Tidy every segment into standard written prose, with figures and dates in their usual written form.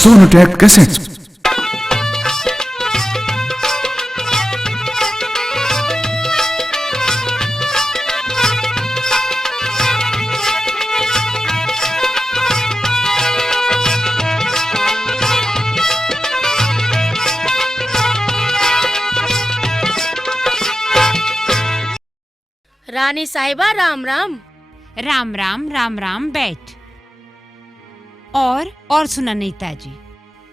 Sonotech cassettes. रानी साहिबा राम राम। राम राम राम राम। बैठ। और सुना नहीं ताजी।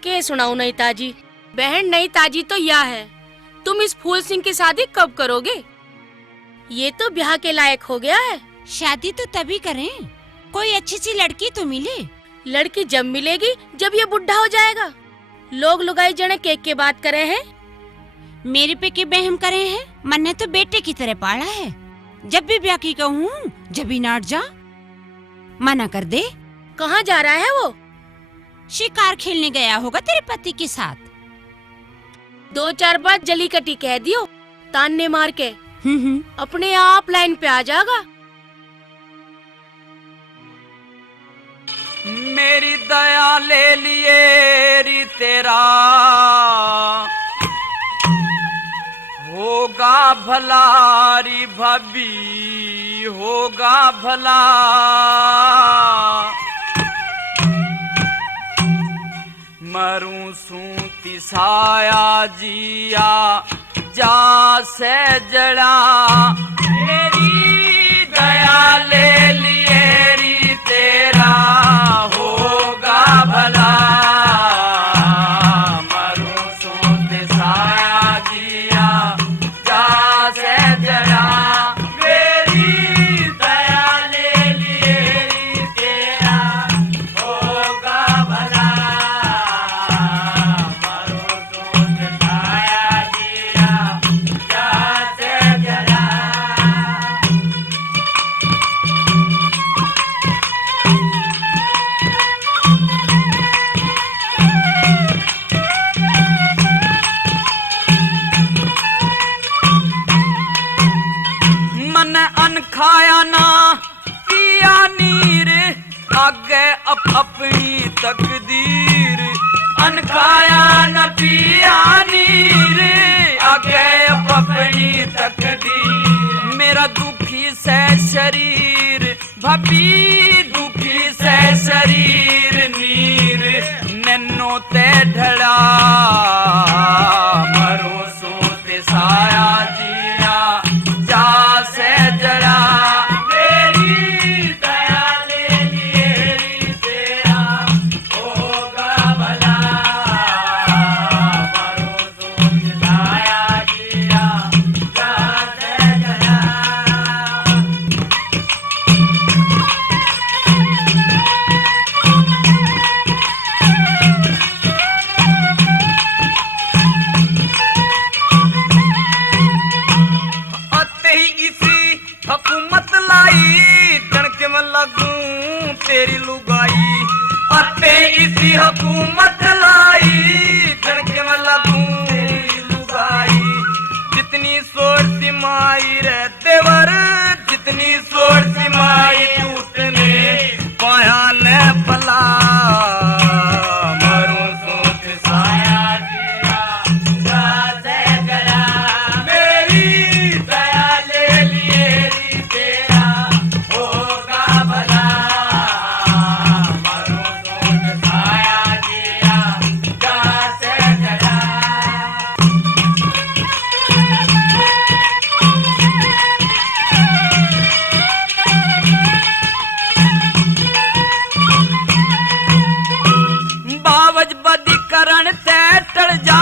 के सुनाऊं नहीं ताजी? बहन नहीं ताजी तो यह है, तुम इस फूल सिंह की शादी कब करोगे? ये तो ब्याह के लायक हो गया है। शादी तो तभी करें, कोई अच्छी सी लड़की तो मिले। लड़की जब मिलेगी जब ये बुढ़ा हो जाएगा। लोग लुगाई जने केक के बात करे हैं। मेरे पे के बहम करे हैं। मन ने तो बेटे की तरह पाला है। जब भी ब्याह की कहूँ जब भी नाट जा, मना कर दे। कहाँ जा रहा है वो? शिकार खेलने गया होगा तेरे पति के साथ। 2-4 बार जली कटी कह दियो, तान्ने मार के अपने आप लाइन पे आ जाएगा। मेरी दया ले लिए री तेरा होगा भला री भाभी, होगा भला। मरूं सूती साया जिया जा से जड़ा। मेरी दया ले लिए री तेरा होगा भला। मरूं सूती साया जिया जा से जड़ा। मेरी दया ले लिए री तेरा होगा भला। खाया ना पिया नीर आगे अपनी तकदीर। अन खाया न पिया नीर आगे अपनी तकदीर। मेरा दुखी से शरीर भाभी, दुखी से शरीर नीर नैनो ते ढड़ा। मरो सोते साया जिया जा से जड़ा। मेरी दया ले लिए री तेरा होगा भला। मरो सोते साया जिया जा से जड़ा। हुकूमत लाई तड़क में लगूं तेरी लुगाई। अते इसी हुकूमत लाई तड़क में लगूं तेरी लुगाई। जितनी सोर सिमाई रे देवर, जितनी सोर सिमाई टूटने पाया ने भला। मरूं सोच साया जिया जा से गया। मेरी दया ले लिए री तेरा होगा भला। मरूं सोच साया जिया जा से गया। बावज बदी करण ते टल जा,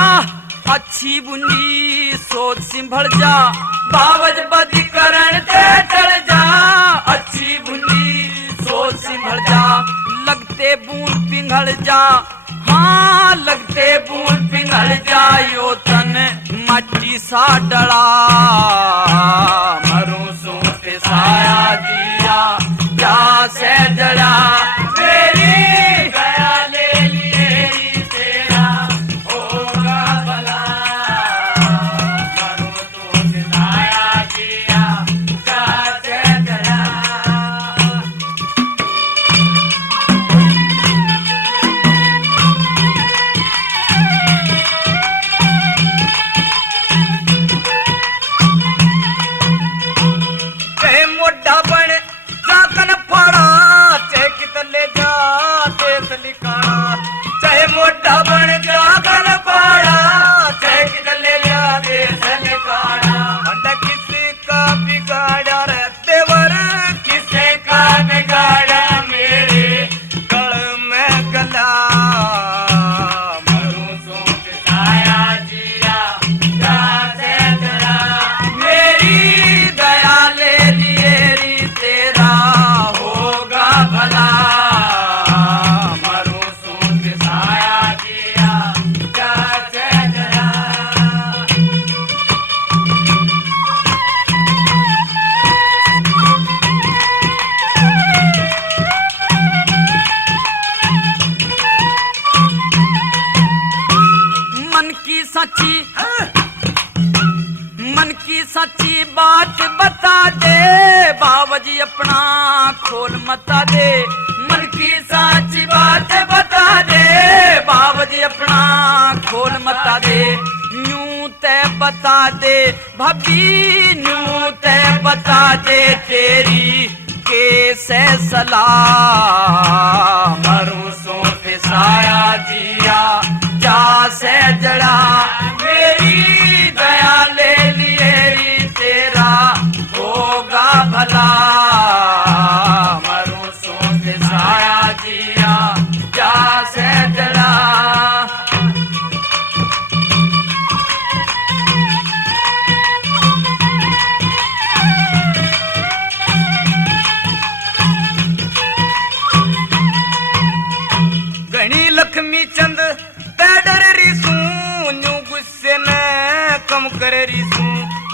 अच्छी बुंदी सोच संभल जा। बावज बदी करण ते टल जा, अच्छी बुंदी सोच संभल जा। लगते बूंद पिघल जा, हाँ लगते बूंद पिघल जा। यो तन मट्टी सा डला। मरूं सोते साया जिया जा से जड़ा। मेरी दया ले लिए री तेरा होगा भला। मरूं सोते साया जिया जा से जड़ा। बता दे, मन की साची बात बता दे, बाबजी अपना खोल मता दे, न्यू ते बता दे भाभी, न्यू ते बता दे तेरी कैसे सलाह, मरू सो फिसाया जिया जा से जड़ा, मेरी दया ले लिए तेरा होगा भला, मरू सो फिसाया जिया जा से जड़ा। लक्ष्मी चंद ते डर रिसू, न्यू गुस्से ने कम करे रिसू,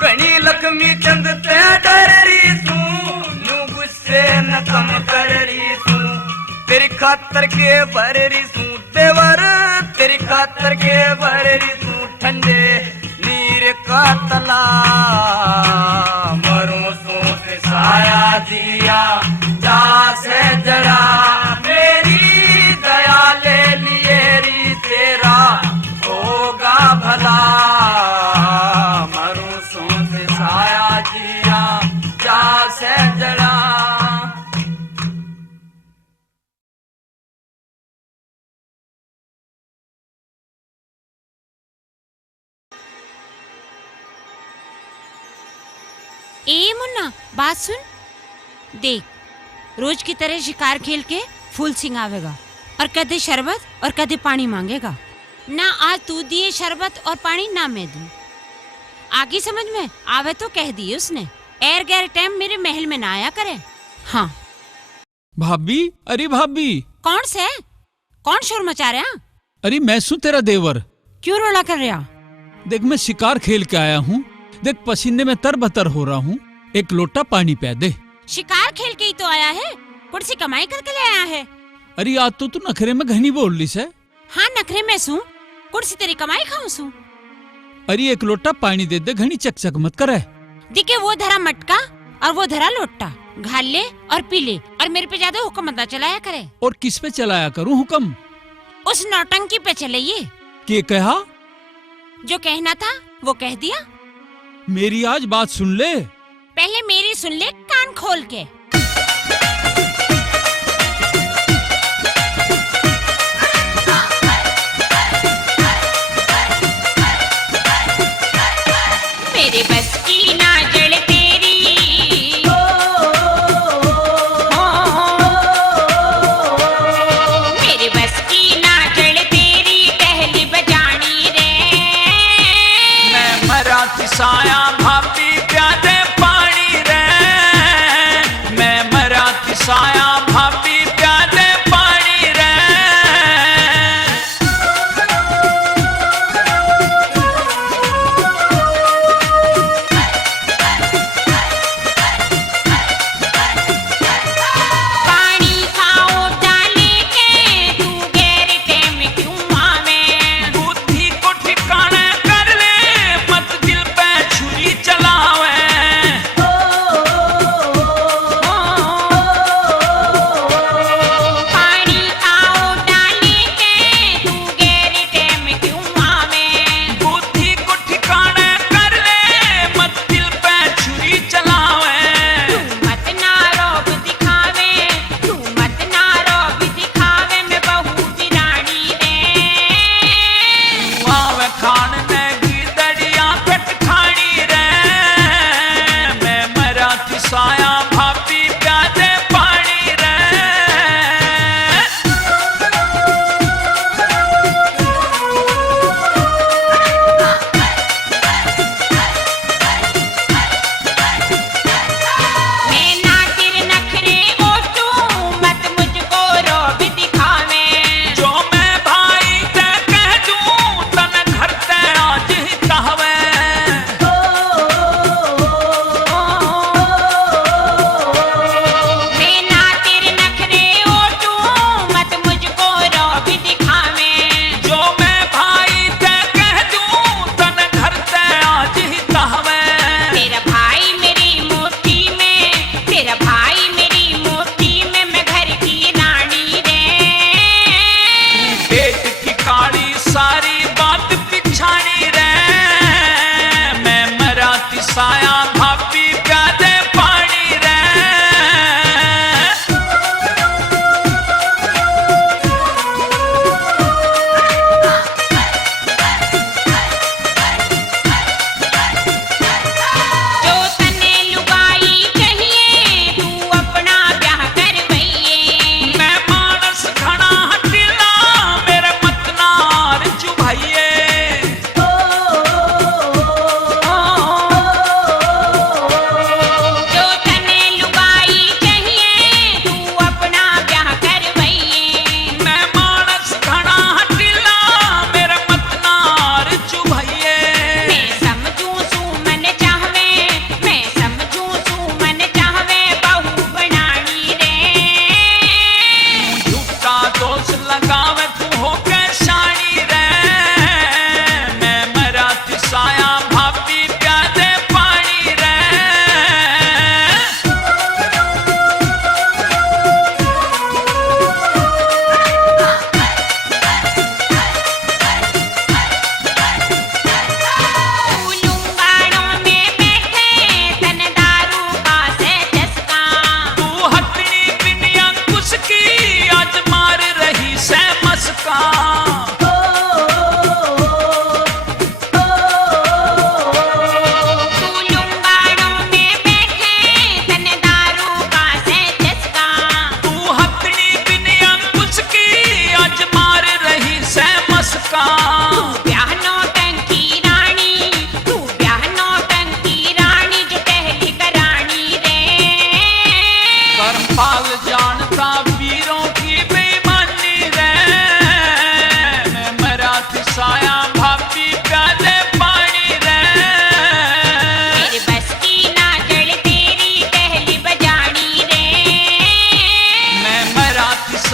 घनी लक्ष्मी चंद ते डर रिसू, न्यू गुस्से न कम कर रिसू, तेरी खातर के भर रिसू देवर, तेरी खातर के भर रिसू ठंडे नीर का तला, मरू सो साया दिया जा से जड़ा, मेरी दया ले लिए री तेरा होगा भला, मरू सो साया जिया जा से जड़ा। ए मुन्ना बात सुन, देख रोज की तरह शिकार खेल के फूल सिंह आवेगा और कदे शरबत और कदे पानी मांगेगा, ना आज तू दिए शरबत और पानी ना मैं दूं, आगे समझ में आवे तो कह दिए उसने, एर गैर टाइम मेरे महल में ना आया करे। हाँ भाभी, अरे भाभी। कौन से, कौन शोर मचा रहा? अरे मैं सु तेरा देवर। क्यों रोला कर रहा? देख मैं शिकार खेल के आया हूँ, देख पसीने में तरबतर हो रहा हूँ, एक लोटा पानी पिया दे। शिकार खेल के ही तो आया है, कुर्सी कमाई करके ले आया है। अरे आज तो तू नखरे में घनी बोल ली से। हाँ नखरे में सू, कुर्सी तेरी कमाई खाऊं सू। अरे एक लोटा पानी दे दे, घनी चकचक मत करे। दिखे वो धरा मटका और वो धरा लोटा, घाल ले और पी ले, और मेरे पे ज्यादा हुक्म मत चलाया करे। और किस पे चलाया करूँ हुक्म? उस नौटंकी पे चलाइए। क्या कहा? जो कहना था वो कह दिया। मेरी आज बात सुन ले। पहले मेरी सुन ले कान खोल के। मेरे बस की ना जड़ तेरी, मेरे बस की ना जड़ तेरी, टहली बजानी रे। मैं मरा साया भाभी प्यादे पानी रे,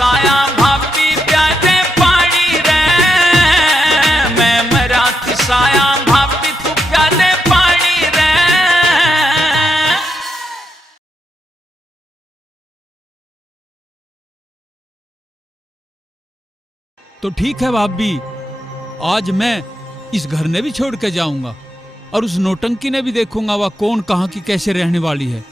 तिसाया भाभी प्यादे पानी रे, मैं मरा तिसाया भाभी तू प्यादे पानी रे। तो ठीक है भाभी, आज मैं इस घर ने भी छोड़ के जाऊंगा और उस नौटंकी ने भी देखूंगा वह कौन कहाँ की कैसे रहने वाली है।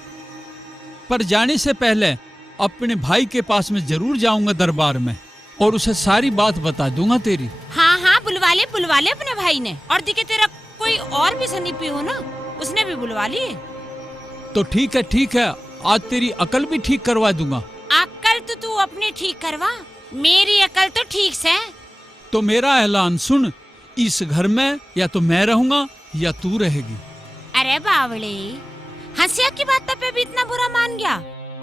पर जाने से पहले अपने भाई के पास में जरूर जाऊंगा दरबार में और उसे सारी बात बता दूंगा तेरी। हाँ हाँ, बुलवा ले अपने भाई ने। और दिखे तेरा कोई और भी सनीपी हो ना, उसने भी बुलवा लिए। तो ठीक है, आज तेरी अकल भी ठीक करवा दूंगा। अकल तो तू अपनी ठीक करवा, मेरी अकल तो ठीक से। तो मेरा ऐलान सुन, इस घर में या तो मैं रहूंगा या तू रहेगी। अरे बावले, हंसिया की बात पे भी इतना बुरा मान गया?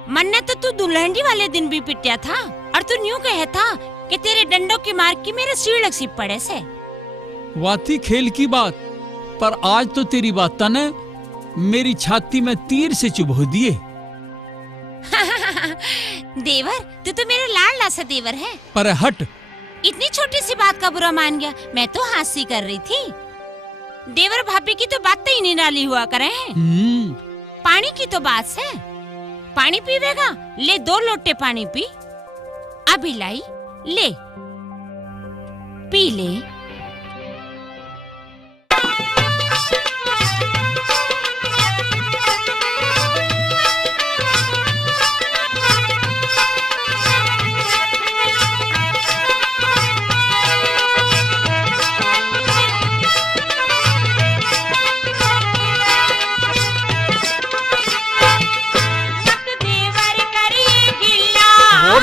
मन्ने तो तू दुल्हनडी वाले दिन भी पिटिया था और तू न्यू कहे था कि तेरे डंडों की मार की मेरे सिर लग सी पड़े से। वाती खेल की बात, पर आज तो तेरी बात ने मेरी छाती में तीर से चुभो दिए। देवर, तू तो मेरा लाडला सा देवर है। पर हट, इतनी छोटी सी बात का बुरा मान गया? मैं तो हंसी कर रही थी। देवर भाभी की तो बात ही निराली हुआ करे हैं। पानी की तो बात है। पानी पीवेगा? ले 2 लोटे पानी पी। अभी लाई, ले पी ले।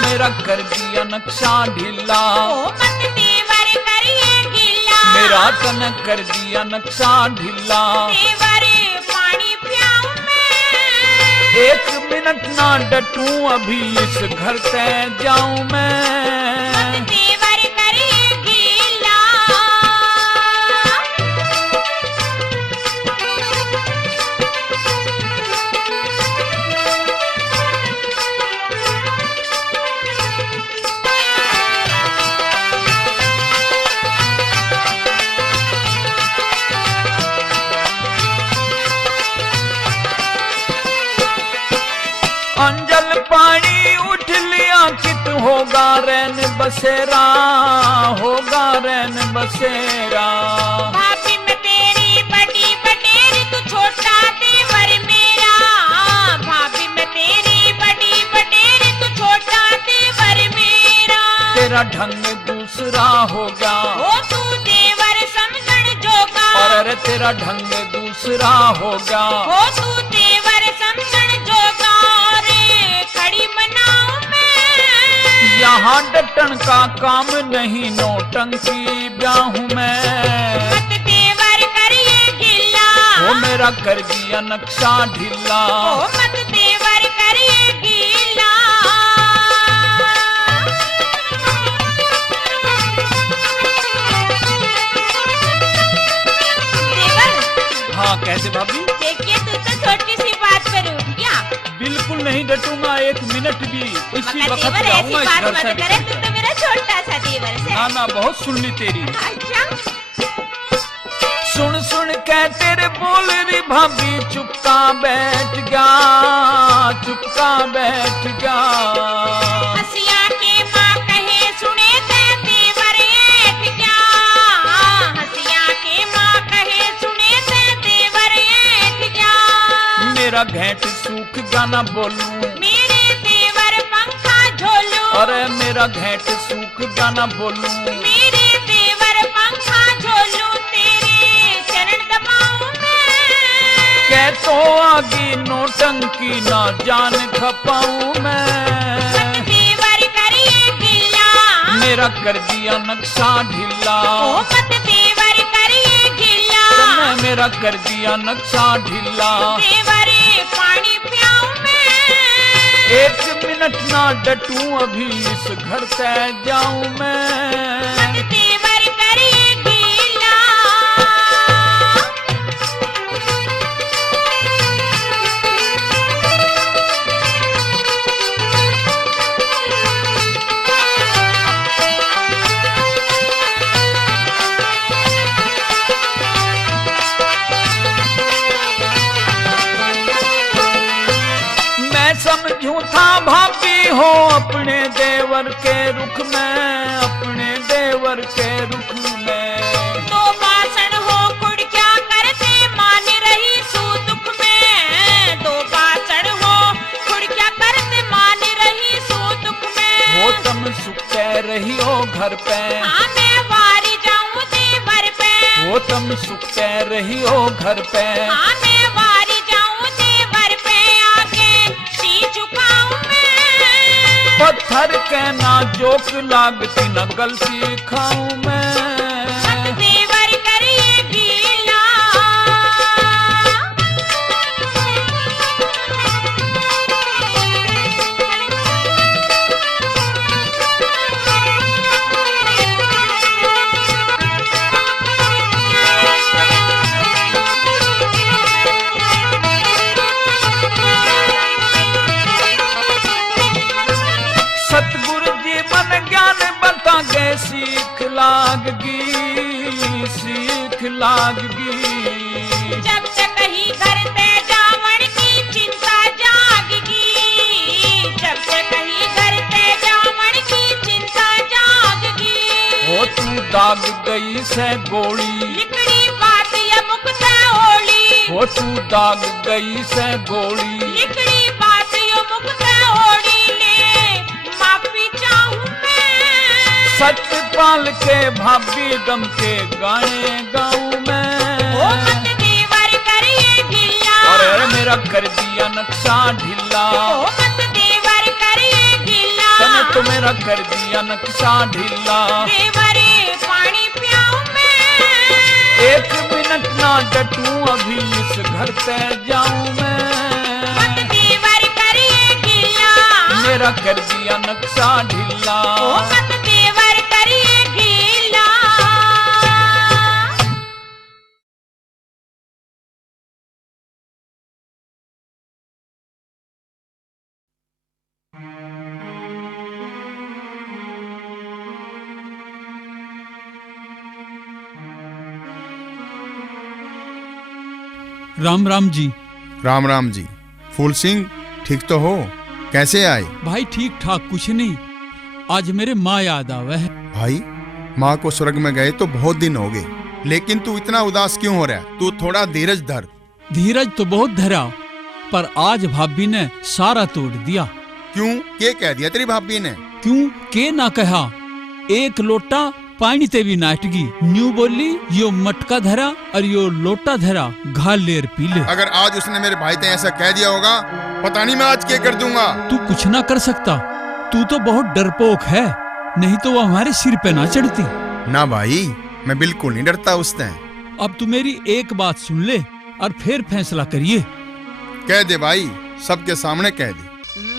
मेरा कर दिया नक्शा ढीला, मत देवर करिए गिला। मेरा तन कर दिया नक्शा ढीला। देवर पानी पियाऊं मैं? 1 मिनट ना डटूं, अभी इस घर से जाऊं मैं। मत देवर करिए गिला। अंजल पानी उठ लिया, कित होगा रैन बसेरा, होगा रैन बसेरा। भाभी मैं तेरी बड़ी बटेरी, तू छोटा देवर मेरा। भाभी मैं तेरी बड़ी बटेरी, तू छोटा देवर मेरा। तेरा ढंग दूसरा होगा, ओ तू देवर समझण जोगा। और अरे तेरा ढंग दूसरा होगा। ओ तू देवर समझण जोगा। रे खड़ी बनाऊं मैं? यहाँ डटन का काम नहीं, नौटंकी ब्याहूं मैं। मत देवर करिए गिला। वो मेरा कर दिया नक्शा ढीला। ओ मत देवर करिए गिला। देवर, हाँ कैसे भाभी? देखिए तू तो छोटी सी बात पर उठ गया। बिल्कुल नहीं डटूंगा 1 मिनट भी, इसी मगर वक्त देवर ऐसी जाऊंगा इस बात घर मत से। करे, तू तो मेरा छोटा सा देवर है। ना ना, बहुत सुन ली तेरी। अच्छा, सुन सुन के तेरे बोल री भाभी, चुपका बैठ गया, चुपका बैठ गया। हंसिया के माँ कहे सुने ते देवर ऐठ गया। हंसिया के माँ कहे सुने ते देवर ऐठ गया। मेरा घेंट सूख गाना बोलूं, मेरे देवर पंखा झोलू। अरे मेरा घेंट सूख गाना बोलूं। मेरे देवर पंखा झोलू, तेरे चरण दबाऊं मैं। कह तो आगी नौटंकी, ना जान खपाऊं मैं। देवर करिए गिला। मेरा कर दिया नक्शा ढीला। ओ मत देवर करिए गिला। तूने मेरा कर दिया नक्शा ढीला। देवर पानी पियाऊं मैं? 1 मिनट ना डटूं, अभी इस घर से जाऊं मैं। मत देवर करिए गिला। देवर के रुख में, अपने देवर के रुख में। तो बासण हो कुड़ क्या करते, मान रही सू दुख में। दो बासण हो कुड़ क्या करते, मान रही सू दुख में। हो तुम सुख कह रही हो घर पे, हाँ मैं वारी जाऊं देवर पे। हो तुम सुख कह रही हो घर पे। हाँ मैं वारी जाऊं देवर पे, आगे सी झुकाऊं मैं। पत्थर के ना जोक लागती, न गलती खाऊं मैं। मत देवर करिए गीला। सतगुरु जी मन ज्ञान बतागे, सीख लागगी, सीख लागगी। जब तक ही घर पे जावण की चिंता जागगी, जब तक ही घर पे जावण की चिंता जागगी। हो तू दाग गई से गोली, लिकड़ी बात ये मुक्त होली। हो तू दाग गई से गोली। लिकड़ी बात ये मुक्त होली, ले माफी चाहूं मैं। सतपाल के भाभी गम के गाने गाऊं मैं। ओ मत देवर करिए गिल्ला। अरे मेरा कर दिया नक्शा ढीला, ओ मत देवर करिए गिल्ला। तने तो मेरा कर दिया नक्शा ढीला। देवरे पानी पियाऊं मैं। एक मिनट ना डटूं, अभी इस घर पे जाऊं मैं। मत देवर करिए गिल्ला। मेरा कर दिया नक्शा ढीला। ओ मत देवर करिए गिल्ला। राम राम जी। राम राम जी। फूल सिंह ठीक तो हो? कैसे आए? भाई ठीक ठाक कुछ नहीं, आज मेरे माँ याद आवे है। भाई माँ को स्वर्ग में गए तो बहुत दिन हो गए, लेकिन तू इतना उदास क्यों हो रहा है? तू थोड़ा धीरज धर। धीरज तो बहुत धरा, पर आज भाभी ने सारा तोड़ दिया। क्यों? क्या कह दिया तेरी भाभी ने? क्यों के ना कहा, एक लोटा पानी ते भी नाटगी। न्यू बोली यो मटका धरा और यो लोटा धरा, घाल लेर पी ले। अगर आज उसने मेरे भाई ते ऐसा कह दिया होगा, पता नहीं मैं आज क्या कर दूंगा। तू कुछ ना कर सकता, तू तो बहुत डरपोक है, नहीं तो वो हमारे सिर पे ना चढ़ती। ना भाई, मैं बिल्कुल नहीं डरता उससे। अब तू मेरी एक बात सुन ले और फिर फैसला करिए। कह दे भाई, सबके सामने कह दे।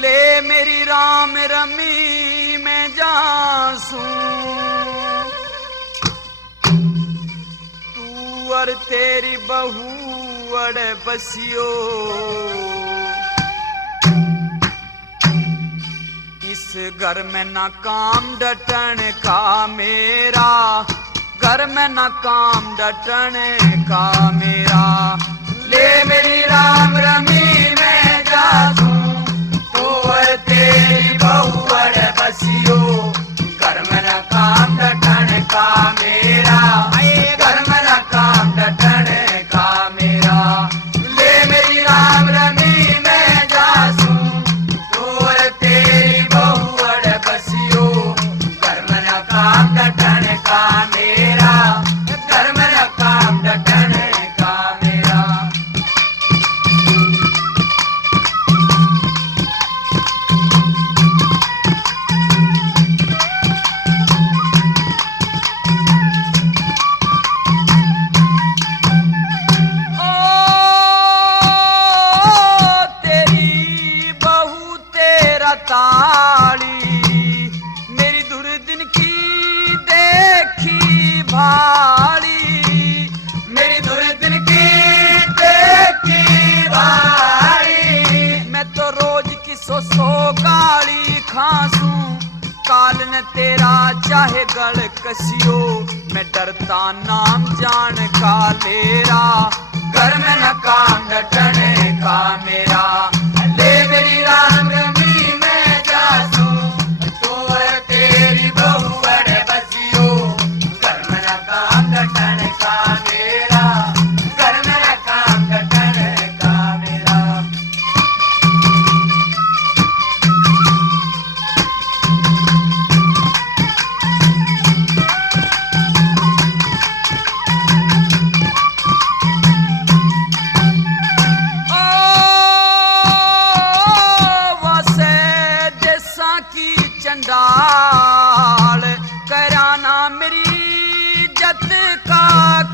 ले मेरी राम रमी में जासूं, तू और तेरी बहू अड़ बसियो। इस घर में ना काम डटन का मेरा, घर में ना काम डटन का मेरा। ले मेरी राम रमी में जासूं, तू और तेरी बहू अड़ बसियो। घर में ना काम डटन का मेरा, घर में ना काम डटन का मेरा। ले मेरी राम रमी में जासूं, तू और तेरी बहू अड़ बसियो। घर में ना काम डटन का मेरा, घर में ना काम डटन का मेरा। ताली मेरी दुर्दिन की देखी भाली, मेरी दुर्दिन की देखी भाली। मैं तो रोज की सो गाली खासूं, काल ने तेरा चाहे गल कसियो। मैं डरता नाम जान का लेरा, घर में न काम डटने का मेरा। ले मेरी राम रमी में जासूं, तू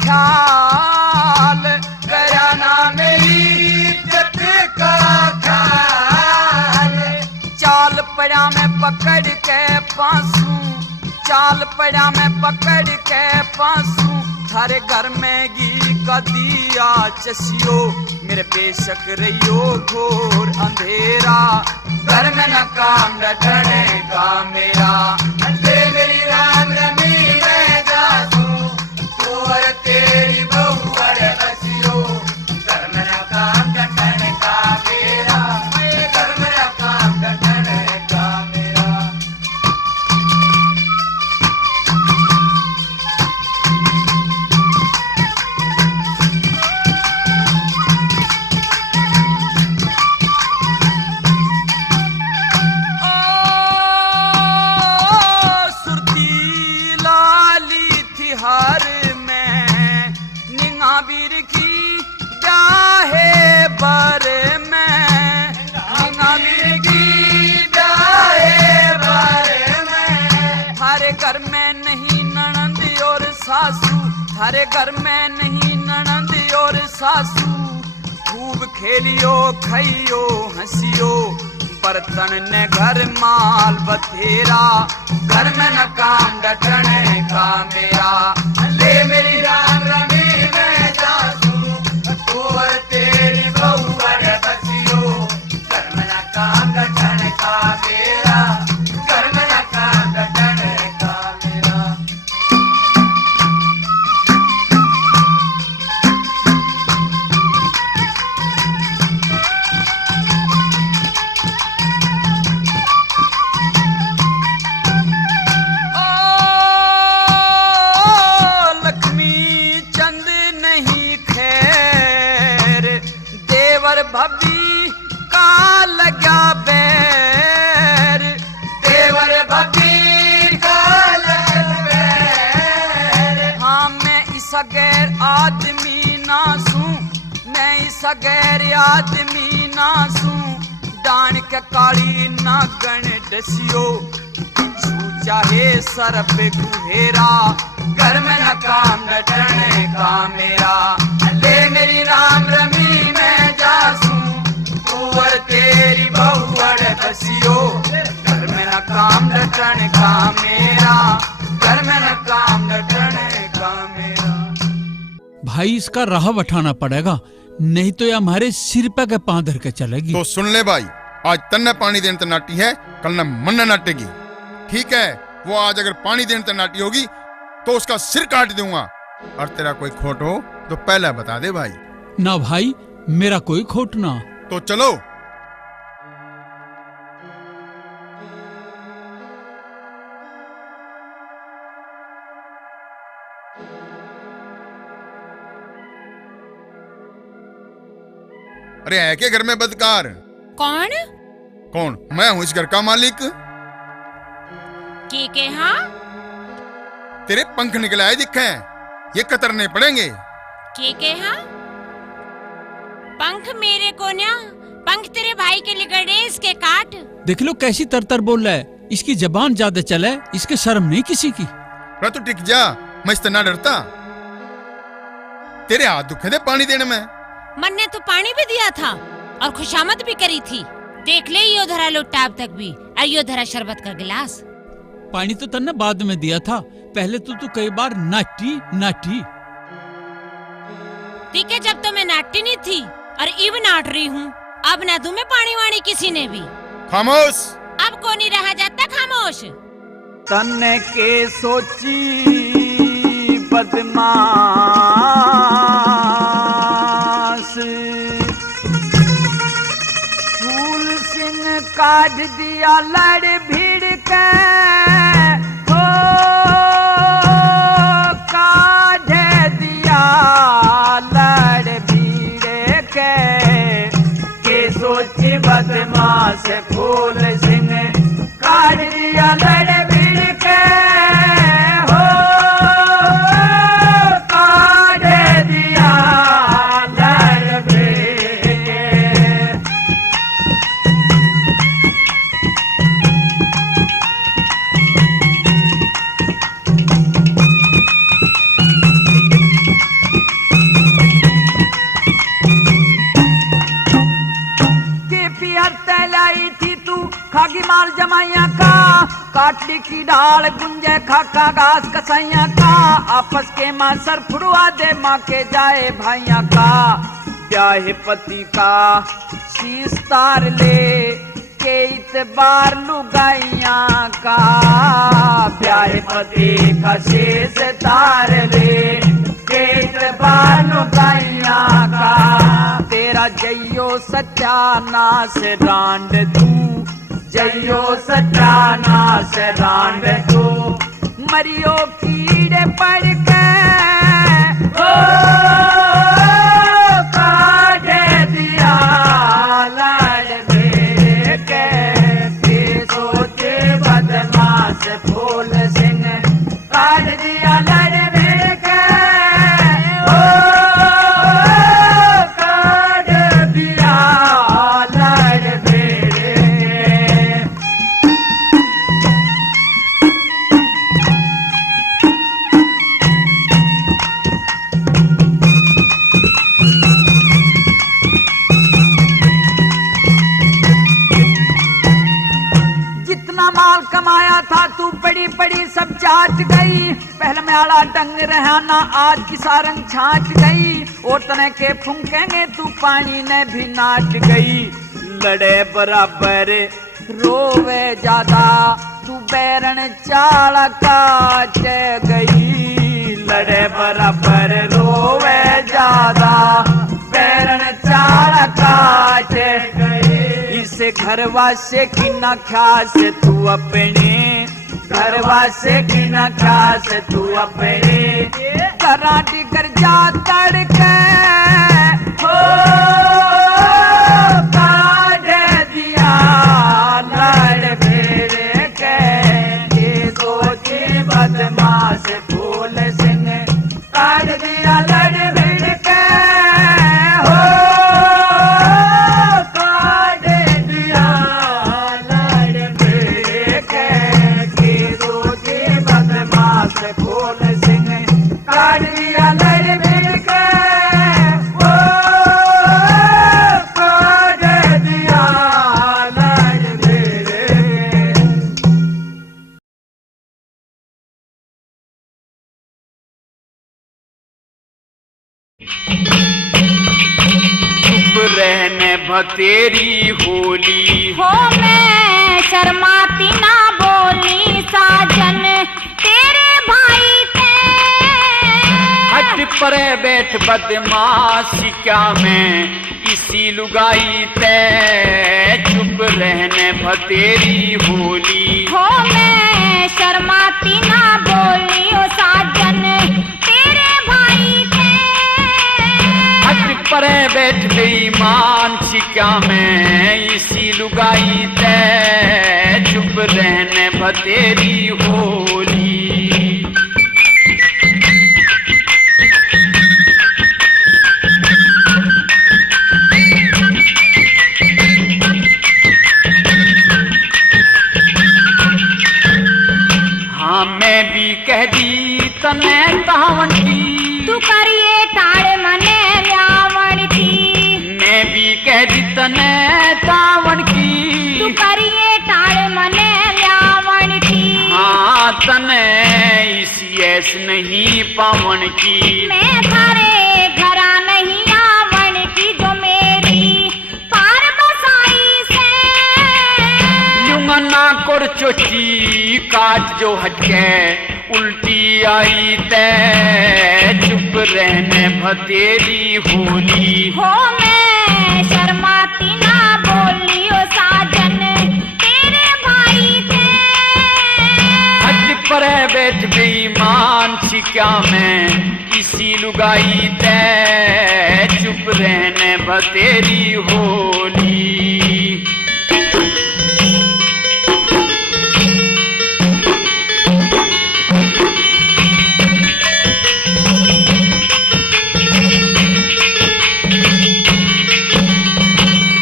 ख्याल, करा ना मेरी इज्जत का ख्याल। चाल पड़ा मैं पकड़ के पासूं, चाल पड़ा मैं पकड़ के पासूं, थारे घर में घी का दिया चसियो, मेरे बेशक रहियो घोर अंधेरा, घर में न काम डटने का मेरा। ले मेरी राम रमी मैं जासूं, तू और तेरी बहू और बसियो, घर में न काम डटने का मेरा, घर में न काम डटने का मेरा। घर में नहीं ननंद और सासू, थारे घर में नहीं ननंद और सासू, खूब खेलियो खाइयो हंसियो, बर्तन ने घर माल बथेरा, घर में न काम डटने का मेरा। ले मेरी राम रमी मैं जासूं, तू और तेरी बहू और बसियो, घर में न काम डटने का मेरा, घर में न काम डटने का मेरा। भाभी का लगा बैर, देवर भाभी का लगा बैर। हाँ मैं इस गैर आदमी ना सूं, मैं इस गैर आदमी ना सूं, डान के काली नागन डसियो, बिच्छू चाहे सर पे गुहेरा, घर में न काम डटने का मेरा। ले मेरी राम रमी मैं जासूं, तू और तेरी बहू और बसियो, घर में न काम डटने का मेरा, घर में न काम डटने का मेरा। भाई इसका राह उठाना पड़ेगा, नहीं तो ये हमारे सिर पे के पांव धर के चलेगी। तो सुन ले भाई, आज तन्ने पानी देने तो नाटी है, कल न मन नाटेगी, ठीक है? वो आज अगर पानी देने तो नाटी होगी तो उसका सिर काट दूंगा, और तेरा कोई खोट हो तो पहले बता दे भाई। ना भाई मेरा कोई खोट ना। तो चलो। अरे है के घर में बदकार? कौन? कौन? मैं हूं इस घर का मालिक। के हाँ? तेरे पंख निकले आए दिखे, ये कतरने पड़ेंगे। के हाँ? पंख मेरे को ना, पंख तेरे भाई के लिगड़े, इसके काट। देख लो कैसी तरतर बोल रहा है, इसकी जबान ज्यादा चले, इसके शर्म नहीं किसी की। रे तू टिक जा, मैं इससे ना डरता। तेरे हाथ दुखे थे पानी देने में। मन ने तो पानी भी दिया था और खुशामद भी करी थी। देख ले यो धरा लोटा अब तक भी, और यो धरा शरबत का गिलास। पानी तो तन्ने बाद में दिया था, पहले तो तू कई बार नाटी नाटी। ठीक है, जब तो मैं नाटी नहीं थी और इब नाट रही हूँ, अब ना दूं मैं पानी वाणी किसी ने भी। खामोश। अब को नहीं रहा जाता खामोश। तन के सोची बदमाश, फूल सिंह काट दिया लड़ भीड़ के, हो काट दिया लड़ भीड़ के सोची बदमाश, फूल सिंह काट दिया लड़ भीड़ के, हो काट दिया लड़ भीड़ के। काटली की डाल गुंजे खाका घास कसैया का, आपस के माँ सर फुड़वा दे माँ के जाए भाइया का। ब्याहे पति का शीश तार ले के इतबार लुगाइया का, ब्याहे पति का शीश तार ले के इतबार लुगाइया का। तेरा जइयो सत्यानाश रांड तू, जइयो सत्यानाश रांड तू, मरियो कीड़े पड़ के काटे दिया लड़ मेरे के सोचे बदमाश फूल सिंह, काट दिया लड़ मेरे के काट दिया लड़ मेरे। जितना माल कमाया था तू बड़ी बड़ी सब चाट गई, पहले में आला डंग रहना आज की सारंग छाट गई। ओतने के फूंकेंगे तू पानी ने भी नाच गई, लड़े बराबर रोवे ज्यादा तू बैरन चाल काट गई, लड़े बराबर रोवे ज्यादा बैरन चाल काट गई। इसे घरवासे की न ख्यास तू अपने, घरवासे की न ख्यास तू अपने, कराटी कर जा तड़के हो काट दिया लड़ मेरे के सोचे बदमाश फूल सिंह, काट दिया लड़ मेरे के हो काट दिया लड़ मेरे के सोचे बदमाश फूल सिंह, काट दिया लड़ मेरे के हो काट दिया लड़ मेरे। चुप रहने भतेरी होली, हो मैं शर्माती ना बोली साजन तेरे भाई थे। हट परे बैठ बदमाशी क्या मैं इसी लुगाई ते, चुप रहने भतेरी होली। हो मैं शर्माती ना बोली ओ साजन तेरे भाई थे। हट परे बैठ बेईमान सी क्या मैं इसी लुगाई ते, चुप रहने भतेरी होली। हाँ मैं भी कह दी तने तावन की, तू करिए टाड़ मने रावण की। मैं भी कह दी तने तावन की, तू करिए टाड़ मने रावण की। हाँ तने इसी ऐस नहीं पावन की, मैं थारे घरा नहीं आवन की जो मेरी पार बसाई से। यूं ना कर चोटी काट जो हटके उल्टी आई ते, चुप रहने भतेरी होली। हो मैं शर्माती ना बोली ओ साजन तेरे भाई थे। हट परे बैठ बेईमान सी क्या मैं इसी लुगाई ते, चुप रहने भतेरी होली।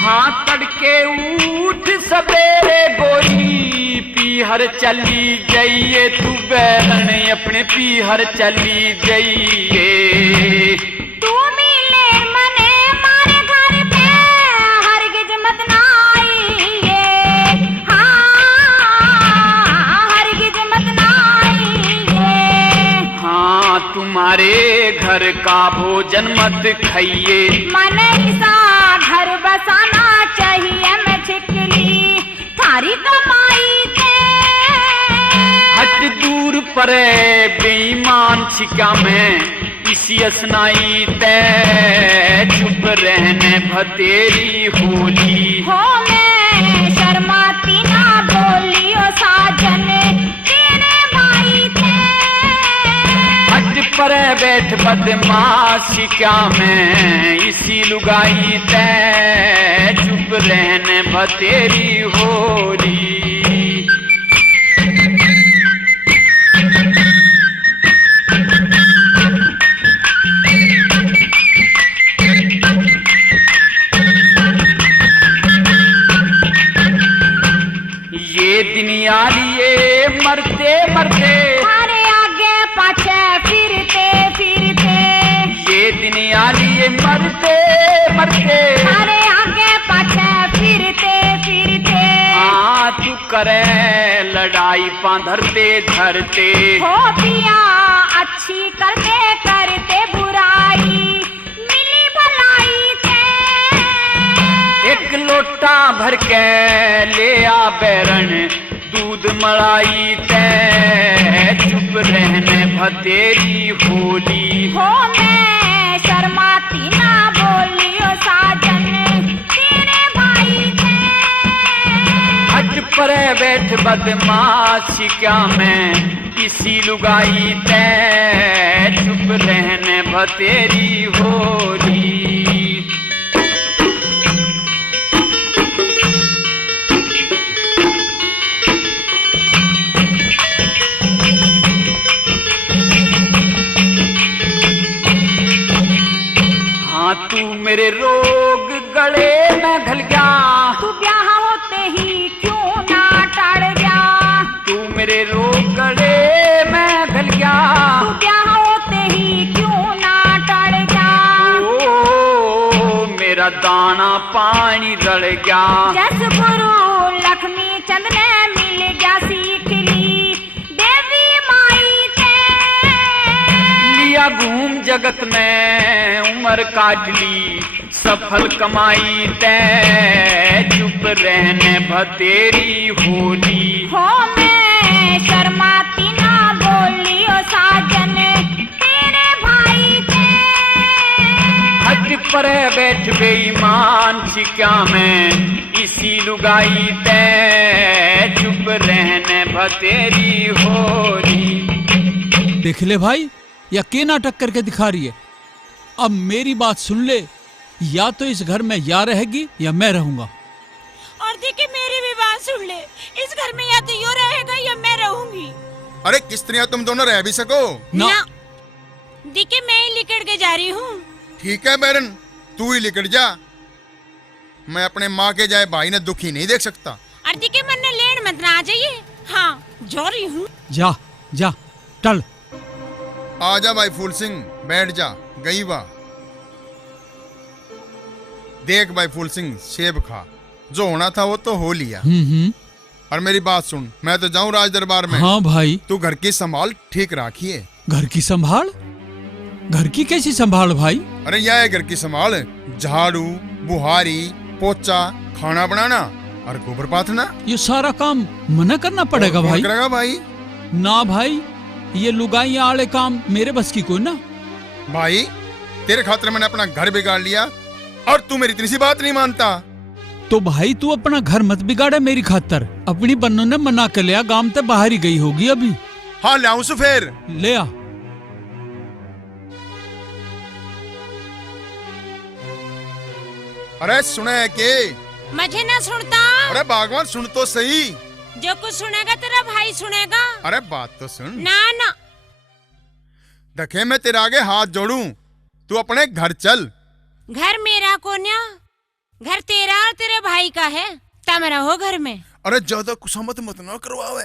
हाँ तड़के उठ सवेरे गोरी पीहर चली जाइए, तू बैरन अपने पीहर चली जाइए। तू मिले मने मारे घर पे हरगिज मत ना आइए। हाँ हमारे घर का भोजन मत खाइए। मन सा घर बसाना चाहिए मैं छिकली थारी कमाई थे। हट दूर परे बेईमान छिका में इसी असनाई ते चुप रहने भतेरी होली। हो मैं शर्माती ना बोली ओ साजन तेरे भाई थे। हट परे बैठ बदमाश क्या में इसी लुगाई ते चुप रहने भतेरी होली। ये दुनिया लिए मरते मरते थारे आगे पाछे फिरते फिरते। ये दुनिया लिए मरते मरते थारे आगे पाछे फिरते फिरते। हाँ तू करे लड़ाई पांधरते धरते। हो पिया अच्छी करते करते बुराई मिली भलाई थे। एक लोटा भर के ले आ बैरन दूध मलाई ते चुप रहने भतेरी होली। हो मैं शर्माती ना बोली ओ साजन तेरे भाई थे। हट परे बैठ बदमाश क्या मैं इसी लुगाई ते चुप रहने भतेरी होली। हाँ तू मेरे रोग गले में घल गया। तू ब्याह होते ही क्यों ना टड़ गया। तू मेरे रोग गले में घल गया। तू ब्याह होते ही क्यों ना टड़ गया। ओ मेरा दाना पानी रल गया। जस गुरु लक्ष्मी चंद ने मिल गया सीख ली देवी माई थे। लिया घूम जगत में उम्र काट ली सफल कमाई ते चुप रहने भतेरी होली। हो मैं शर्माती ना बोली ओ साजन तेरे भाई थे। हट परे बैठ बेईमान छिका में इसी लुगाई ते चुप रहने भतेरी होली। देख ले भाई, या के नाटक करके दिखा रही है। अब मेरी बात सुन ले, या तो इस घर में या रहेगी या मैं रहूंगा। और देखिए मेरी भी बात सुन ले, इस घर में या तो यो रहेगा या मैं रहूंगी। अरे किस तरह तुम दोनों रह भी सको ना, देखिए मैं ही लिकड़ के जा रही हूँ। ठीक है बैरन, तू ही लिकट जा। मैं अपने माँ के जाए भाई ने दुखी नहीं देख सकता। और देखिए मन ने लेन मत ना आ जाइए। हाँ जा रही हूँ। जा जा टल। आजा भाई फूल सिंह, बैठ जा। गई वाह। देख भाई फूल सिंह, सेब खा, जो होना था वो तो हो लिया। और मेरी बात सुन, मैं तो जाऊं राज दरबार में। हाँ भाई। तू घर की संभाल ठीक रखिए। घर की संभाल? घर की कैसी संभाल भाई? अरे यह है घर की संभाल, झाड़ू, बुहारी, पोचा, खाना बनाना और गोबर पाथना। ये सारा काम मना करना पड़ेगा कौन भाई? करेगा भाई? ना भाई, ये लुगाइयां वाले काम मेरे बस की कोई ना। भाई तेरे खातिर मैंने अपना घर बिगाड़ लिया और तू मेरी इतनी सी बात नहीं मानता। तो भाई तू अपना घर मत बिगाड़े मेरी खातर। अपनी बन्नों ने मना कर लिया, गांव तक बाहर ही गई होगी अभी। हाँ ले आऊं सो फिर। ले आ। अरे सुने के? मुझे ना सुनता। अरे बागवान सुन तो सही। जो कुछ सुनेगा तेरा भाई सुनेगा। अरे बात तो सुन। ना ना। देखे मैं तेरे आगे हाथ जोड़ूं, तू अपने घर चल। घर मेरा कोन्या, घर तेरा और तेरे भाई का है। तुम रहो घर में। अरे ज्यादा कुसमत मत ना करवावे।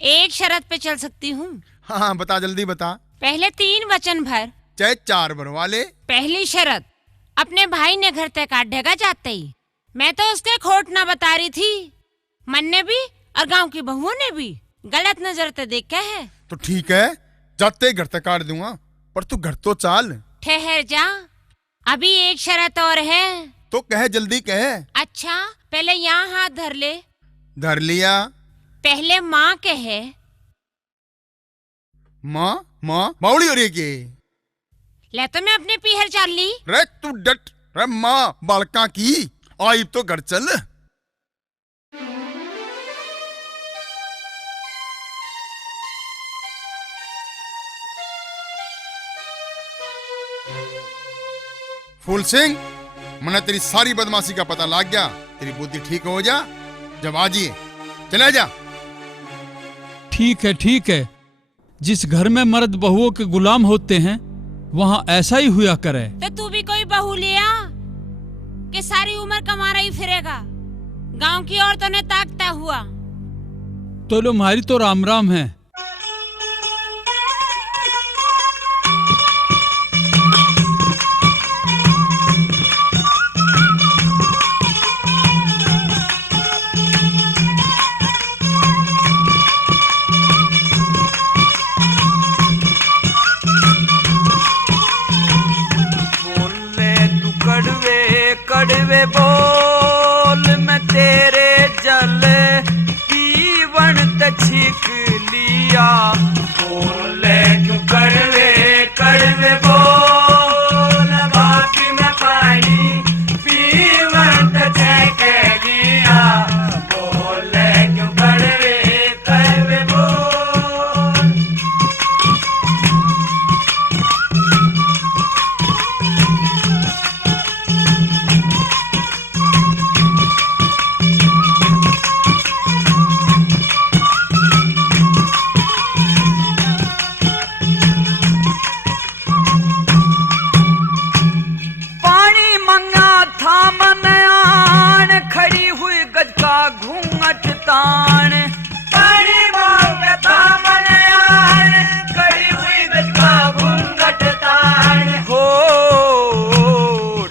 एक शर्त पे चल सकती हूँ। हाँ बता, जल्दी बता। पहले 3 वचन भर, चाहे 4 भरवा ले। पहली शर्त, अपने भाई ने घर तक काटेगा जाते ही। मैं तो उसके खोट ना बता रही थी। मन ने भी और गांव की बहुओं ने भी गलत नजर से देखा है। तो ठीक है, जाते घर तक काट दूंगा। पर तू घर तो चाल। ठहर जा, अभी एक शर्त और है। तो कह, जल्दी कह। अच्छा, पहले यहाँ हाथ धर ले। धर लिया। पहले माँ कहे। माँ माँ बावली हो रही के ले तो मैं अपने पीहर चाल ली। रे तू डट रे माँ बालका की आई तो घर चल। फूल सिंह, मने तेरी सारी बदमाशी का पता लग गया। तेरी बुद्धि ठीक हो जा, जब आ जिए चला जा। ठीक है। जिस घर में मर्द बहुओं के गुलाम होते हैं वहाँ ऐसा ही हुआ करे। तो तू भी कोई बहू लिया कि सारी उम्र कमा रही फिरेगा। गांव की औरतों ने ताकता हुआ। तो लो हमारी तो राम राम है। कड़वे बोल मैं तेरे जल पीवन ते छीक लिया। बोले क्यों कड़वे कड़वे बोल बाकी में पानी पीवन ते छीक लिया। बोले क्यों कड़वे कड़वे बोल। तान पानी मांगे थामन आन कड़ी हुई गज का घूंघट तान। हो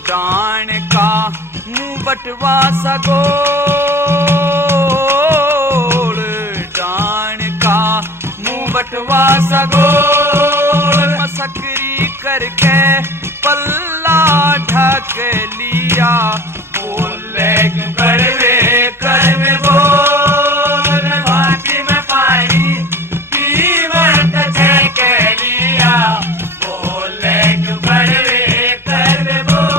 डान का मुंह बटवा सगोल, डान का मुंह बटवा सगोल। मसकरी करके पल्ला ढक लिया। बोले क्यों करवे करवे बोल बाटी में पानी पीवन छेक लिया। बोले क्यों करवे करवे बोल।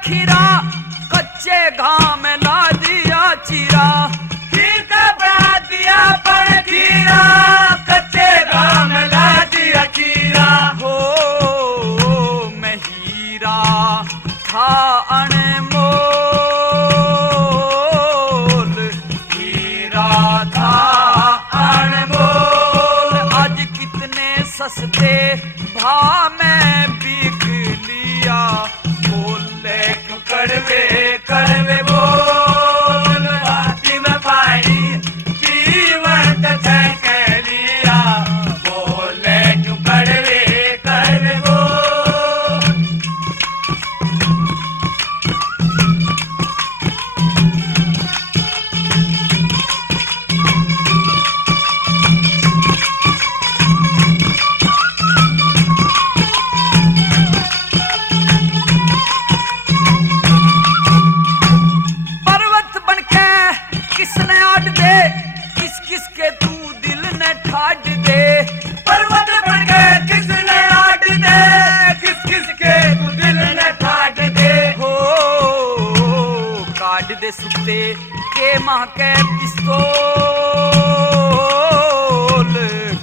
खीरा कच्चे घाम ला दिया चीरा। खीर का बना दिया पर खीरा कच्चे घाम ला दिया चीरा। हो मैं हीरा था अनमोल, हीरा था अनमोल। आज कितने सस्ते भाव में बिक लिया। बोले क्यों कड़वे कड़वे बोल बाटी में पानी पीवन छेक लिया। बोले क्यों कड़वे कड़वे बोल। दे सुते के माह के पिस्तौल,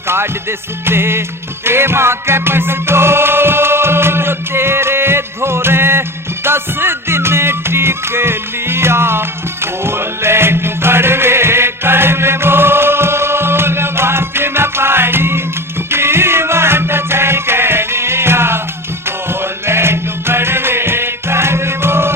काट दे सुते के माह के पिस्तौल। जो तेरे धोरे 10 दिन टिक लिया। बोले क्यों कड़वे कड़वे बोल बाटी में पानी पीवन छेक लिया। बोले क्यों कड़वे कड़वे बोल।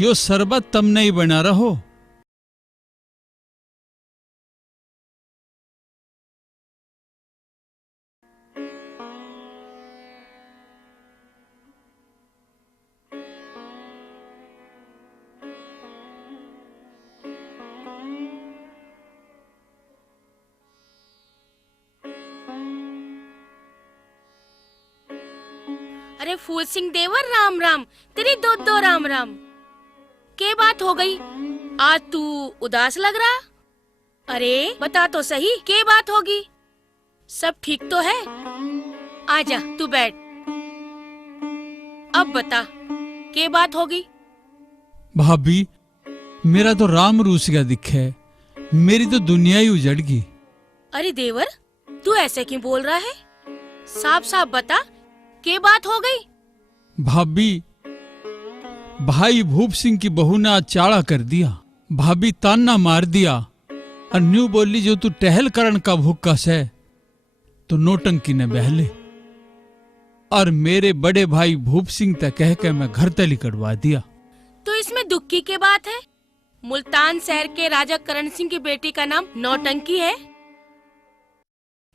यो शरबत तम नहीं बना रहो। अरे फूल सिंह देवर राम राम, तेरी दो राम राम। के बात हो गई, आज तू उदास लग रहा? अरे बता तो सही, के बात होगी? सब ठीक तो है? आजा तू बैठ। अब बता, के बात होगी? भाभी, मेरा तो राम रूस गया दिखे, मेरी तो दुनिया ही उजड़ गई। अरे देवर, तू ऐसे क्यों बोल रहा है? साफ साफ बता, के बात हो गई? भाभी, भाई भूप सिंह की बहू ने आज चाड़ा कर दिया। भाभी ताना मार दिया और न्यू बोली जो तू टहल करण का भूखा है तो नोटंकी ने बहले। और मेरे बड़े भाई भूप सिंह तक कह के मैं घर तली कटवा दिया। तो इसमें दुख की क्या बात है? मुल्तान शहर के राजा करण सिंह की बेटी का नाम नौटंकी है।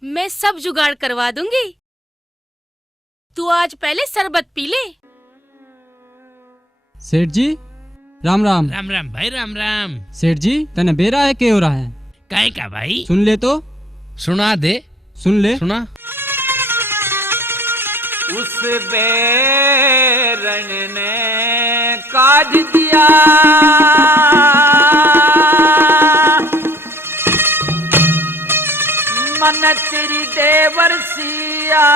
मैं सब जुगाड़ करवा दूंगी। तू आज पहले शरबत पी ले। सेठ जी राम राम। राम राम भाई, राम राम। सेठ जी तने बेरा है के हो रहा है? काहे का भाई? सुन ले तो। सुना दे। सुन ले। सुना। उस बेरन ने काट दिया मन तेरी देवर सिया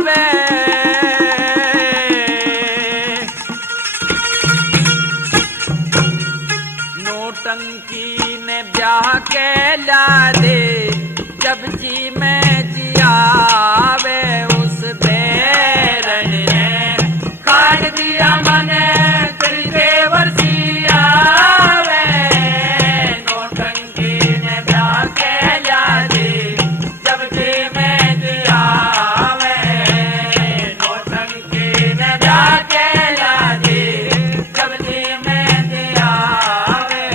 वे। नोटंकी ने ब्याह के ला दे जब जी में जियावे। उस बेरन ने काट दिया मन तेरी देवर सिया वे। नोटंकी ने ब्याह के ला दे जब जी में जियावे। नोटंकी ने ब्याह के ला दे जब जी में जियावे।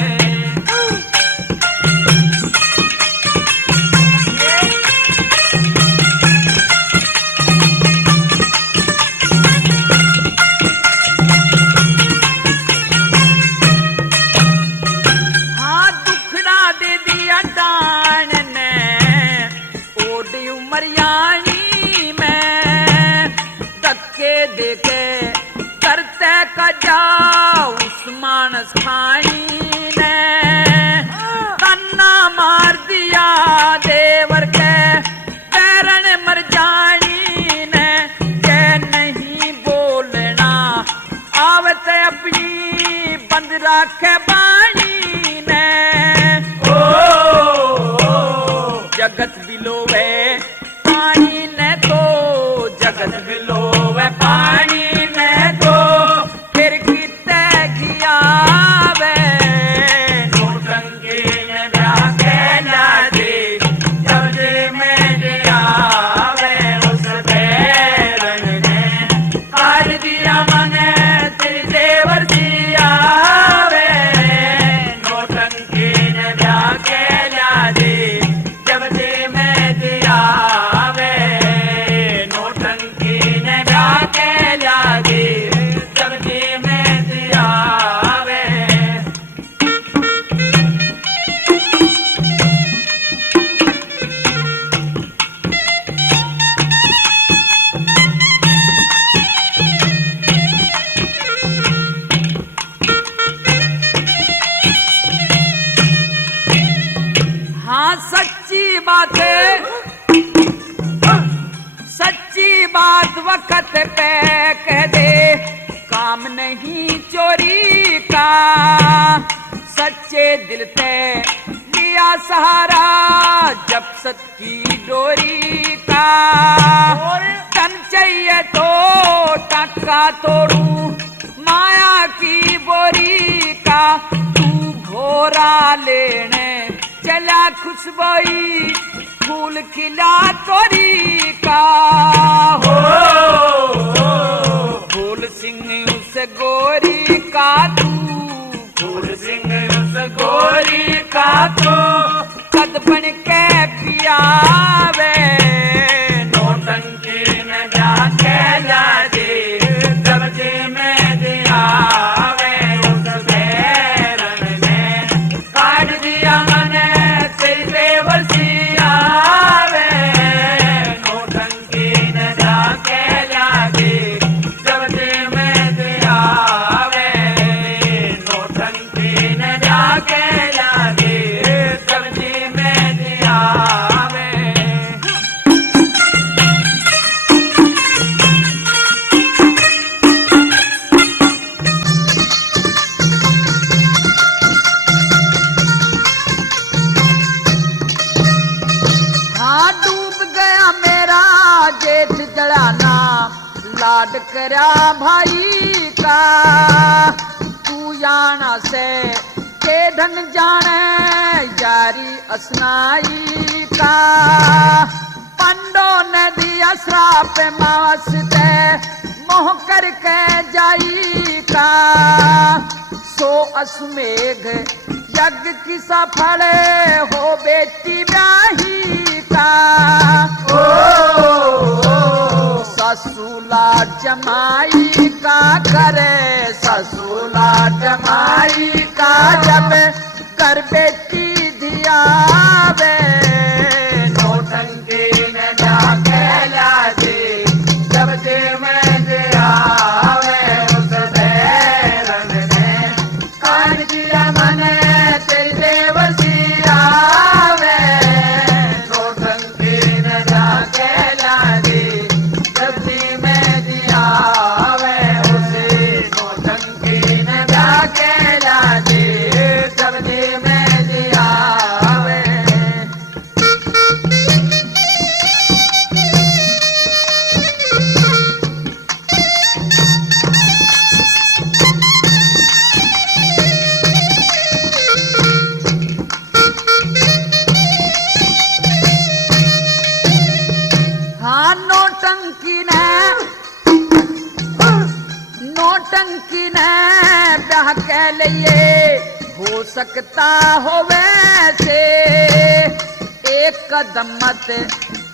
हाँ दुखड़ा दे दिया डान ने ओडी उमरियानी में। धक्के देके करते का जा उस मानस खानी ने। तन्ना मार दिया देवर के पैरन मर जानी ने। के नहीं बोलना आवत अपनी बंद राखे बाणी ने। जगत बिलोवे पानी ने तो जगत बिलोवे पानी ने तो फिर किते घियावे। नोटंकी ने ब्याह के ला दे जब जी में जियावे। उस बेरन ने काट दिया मन तेरी देवर सियावे। नोटंकी ने ब्याह के ला दे जब जी में जियावे। नोटंकी ने ब्याह के ला दे जब जी में जियावे। हाँ सच्ची बात है, सच्ची बात वक्त पे कह दे। काम नहीं चोरी का सच्चे दिल ते लिया सहारा जब सत की डोरी का। धन चाहिए तो टक्का तोड़ू माया की बोरी का। तू भोरा लेने चला खुशबोई फूल खिला तोरी का। हो फूल सिंह उस गोरी का तू फूल सिंह उस गोरी का तो कद बन के पियावे, नौटंकी न जाके जा दे सब्जी में दियावे, उस बैरन ने काट दिया मने तेरे वसियावे, नौटंकी न जाके जा दे सब्जी में दियावे, नौटंकी न जाके जा दे सब्जी में दियावे। हाँ डूब गया मेरा जेठ जड़ाना, लाड करा भाई का, तू याना से के ढंग जाने यारी असनाई का, पंडो नदी श्राप मास दे मोह करके जाई का, सो असमेघ यज्ञ की सफल हो बेटी ब्याही का, ससुला जमाई का करे, ससुला जमाई का जब कर बेटी दियावे, नौटंकी न जाके ला दे जब दे में दियावे, उस बैरन ने काट दिया मने तेरे वसियावे, नौटंकी न जाके ला दे जब दे में दियावे, उसे नौटंकी न जाके ला दे जब दे में दियावे। हाँ नौटंकी ने ब्याह के लिए हो सकता हो वैसे, एक कदम मत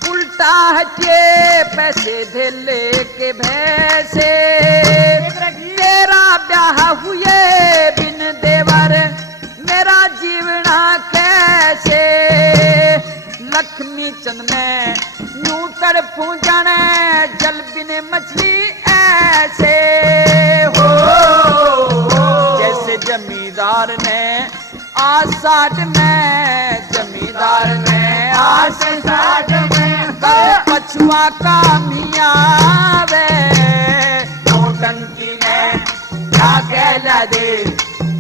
उल्टा हटे पैसे दे लेके भैसे, तेरा ब्याह हुए बिन देवर मेरा जीवना कैसे, लक्ष्मी चंद में यूं तड़पूं जाने जल बिन मछली ऐसे हो, जैसे जमींदार ने आषाढ़ में, जमींदार ने आषाढ़ में कर पछुआ का मियाँ वे, नौटंकी ने क्या कहला दे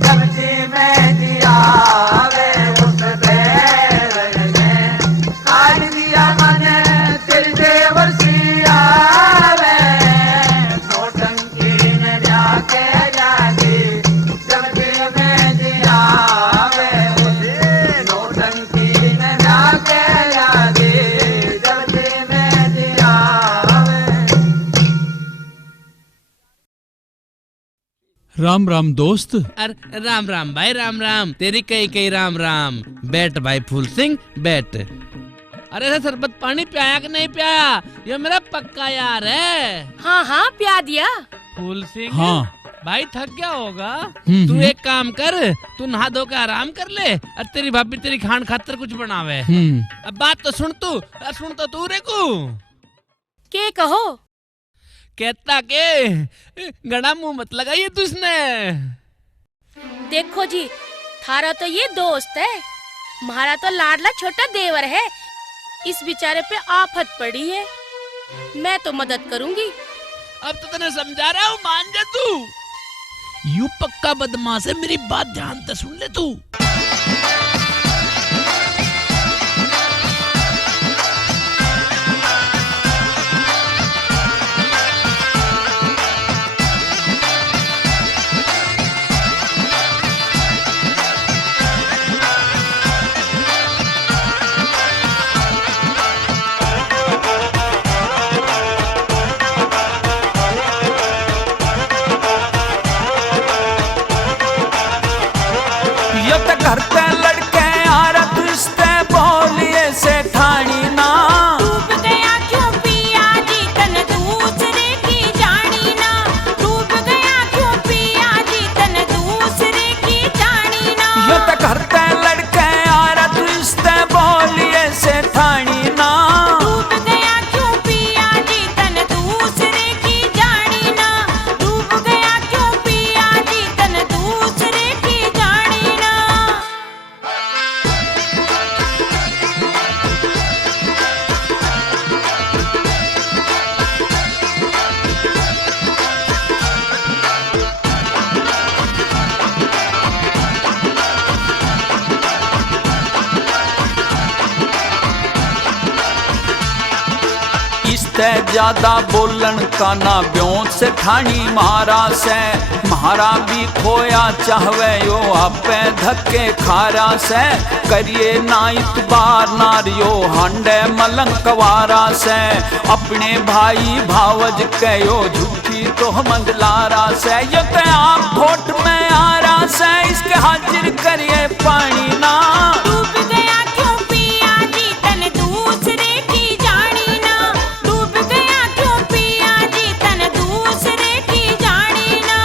सब्जी में दियावे, उस बैरन ने काट दिया मने तेरे वसियावे, नौटंकी ने जाके जा दे सब्जी में दियावे, उसे नौटंकी ने जाके जा दे सब्जी में दियावे। राम राम दोस्त। अरे राम राम भाई, राम राम, तेरी कई कई राम राम। बैठ भाई फूल सिंह बैठ। अरे ऐसा शरबत पानी पियाया कि नहीं पियाया? ये मेरा पक्का यार है। हाँ हाँ प्या दिया। फूल सिंह हाँ भाई थक गया होगा, तू एक काम कर, तू नहा धो के आराम कर ले और तेरी भाभी तेरी खान खातर कुछ बनावे। अब बात तो सुन तू, सुन तो तू रे को के कहो? कहता के गड़ा मुंह मत लगाइए तुझने। देखो जी, थारा तो ये दोस्त है, हमारा तो लाडला छोटा देवर है। इस बेचारे पे आफत पड़ी है, मैं तो मदद करूंगी। अब तो तने समझा रहा हूँ, मान जा तू। यू पक्का बदमाश है, मेरी बात ध्यान से सुन ले तू। इसते ज्यादा बोलन का ना ब्योंत से ठाणी मारा से महारा भी खोया चाहवे यो आपे धक्के खारा से करिए ना इतबार नारियो हांडे मलंकवारा से अपने भाई भावज कहो झूठी तो मंदलारा से यो ते आप घोट में आरा से इसके हाजिर करिए पानी ना डूब गया क्यों पिया जी तन दूसरे की जानी ना डूब गया क्यों पिया जी तन दूसरे की जानी ना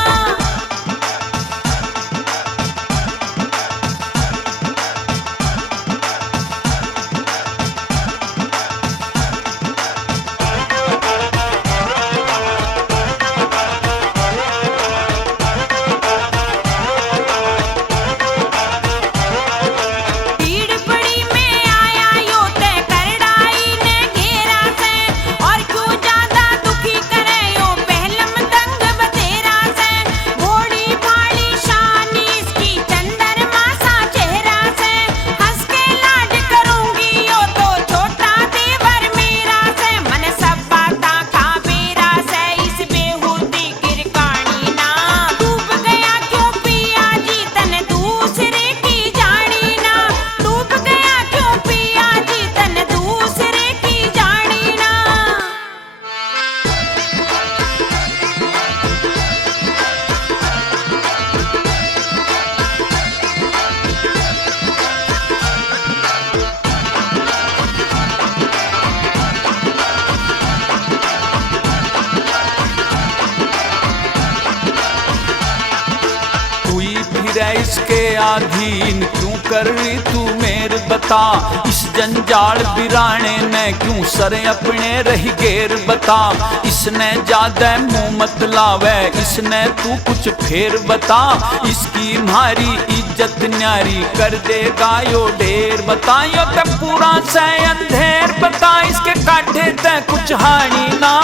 भीड़ बड़ी में आया यो ते करड़ाई ने घेरा से और क्यों ज्यादा दुखी करे यो पहलम दंग बतेरा से घोड़ी भाली शानी इसकी चंद्रमा सा चेहरा से हंस के लाड करूंगी यो तो छोटा देवर मेरा से मन सब बाता का बेरा से इस बेहूदी किरकानी ना डूब गया क्यों पिया जी तन दूसरे की जानी ना डूब गया क्यों पिया जी तन दूसरे की जानी ना तू ही फिर इसके अधीन क्यों कर रही तू मेर बता इस जंजाल बिराने ने क्यों सरे अपने रही गेर बता इसने ज्यादा मुंह मत लावे इसने तू कुछ फेर बता इसकी हमारी इज्जत न्यारी कर देगा यो ढेर बता यो ते पूरा से अंधेर बता इसके काटे ते कुछ हानि ना